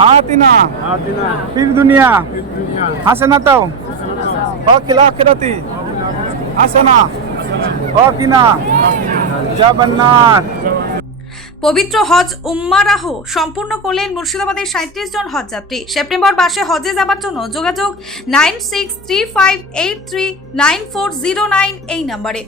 आतिना फिर दुनिया हसनतो और खिल आखिरती हसना और किना জান্নাত। পবিত্র হজ উম্মারাহ সম্পূর্ণ করলেন মুর্শিদাবাদের 37 জন হজ যাত্রী। সেপ্টেম্বর মাসে হজে যাবার জন্য যোগাযোগ 9635839409 এই নম্বরে।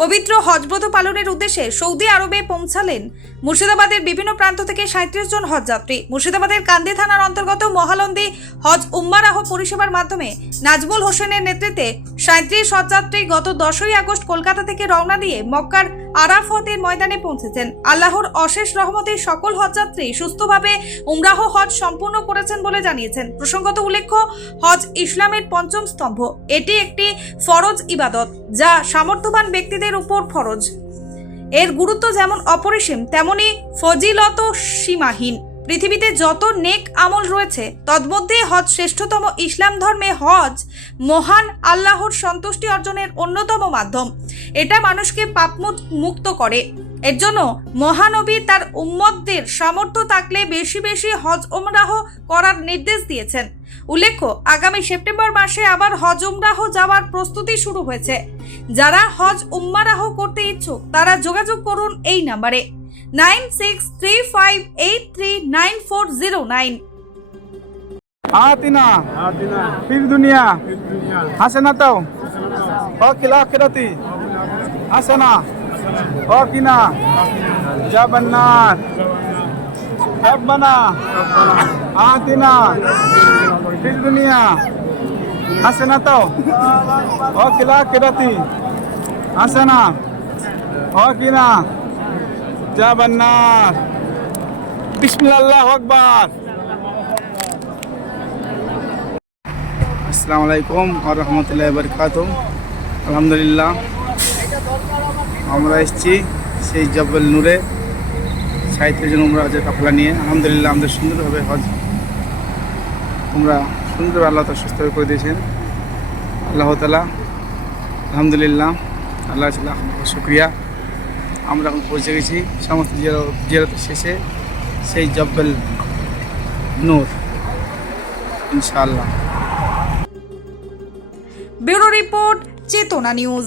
পবিত্র হজব্রত পালনের উদ্দেশ্যে সৌদি আরবে পৌঁছালেন মুর্শিদাবাদের বিভিন্ন প্রান্ত থেকে 37 জন হজ যাত্রী। মুর্শিদাবাদের কান্দি থানার অন্তর্গত মহালন্দি হজ উম্মারাহ পরিষেবার মাধ্যমে নাজমুল হোসেনের নেতৃত্বে 37 হজযাত্রী গত 10ই আগস্ট কলকাতা থেকে রওনা দিয়ে মক্কার আরাফাতের ময়দানে পৌঁছেছেন। আল্লাহর অশেষ রহমতে সকল হজযাত্রী সুস্থভাবে উমরাহ হজ সম্পূর্ণ করেছেন বলে জানিয়েছেন। প্রসঙ্গত উল্লেখ্য, হজ ইসলামের পঞ্চম স্তম্ভ। এটি একটি ফরজ ইবাদত যা সামর্থ্যবান ব্যক্তিদের উপর ফরজ। এর গুরুত্ব যেমন অপরিসীম তেমনি ফজিলত সীমাহীন। পৃথিবীতে যত নেক আমল রয়েছে তন্মধ্যে হজ শ্রেষ্ঠতম। ইসলাম ধর্মে হজ মহান আল্লাহর সন্তুষ্টি অর্জনের অন্যতম মাধ্যম। এটা মানুষকে পাপ মুক্ত করে। এর জন্য মহানবী তার উম্মতদের সামর্থ্য থাকলে বেশি বেশি হজ উমরাহ করার নির্দেশ দিয়েছেন। উল্লেখ্য, আগামী সেপ্টেম্বর মাসে আবার হজ উমরাহ যাওয়ার প্রস্তুতি শুরু হয়েছে। যারা হজ উমরাহ করতে ইচ্ছুক তারা যোগাযোগ করুন এই নম্বরে 9635839409। आतिना फिर दुनिया हसनतो और खिल आखिरती हसना और किना জান্নাত। रब्बना आतिना फिर दुनिया हसनतो और खिल आखिरती हसना और किना জান্নাত। বিসমিল্লাহু আকবার। আসসালামু আলাইকুম ওয়া রাহমাতুল্লাহি ওয়া বারাকাতুহু। আলহামদুলিল্লাহ, আমরা এসেছি সেই জব্বল নূরে 37 জন উমরা হজের কাফেলা নিয়ে। আলহামদুলিল্লাহ, আমাদের সুন্দরভাবে হজ তোমরা সুন্দর আল্লাহ তাআলা সুস্থভাবে করে দিয়েছেন। আল্লাহ তাআলা আলহামদুলিল্লাহ, আল্লাহ তাআলা শুকরিয়া। আমরা এখন পৌঁছে গেছি সমস্ত জিয়ারতের শেষে সেই জব্বল নূর ইনশাআল্লাহ। ব্যুরো রিপোর্ট, চেতনা নিউজ।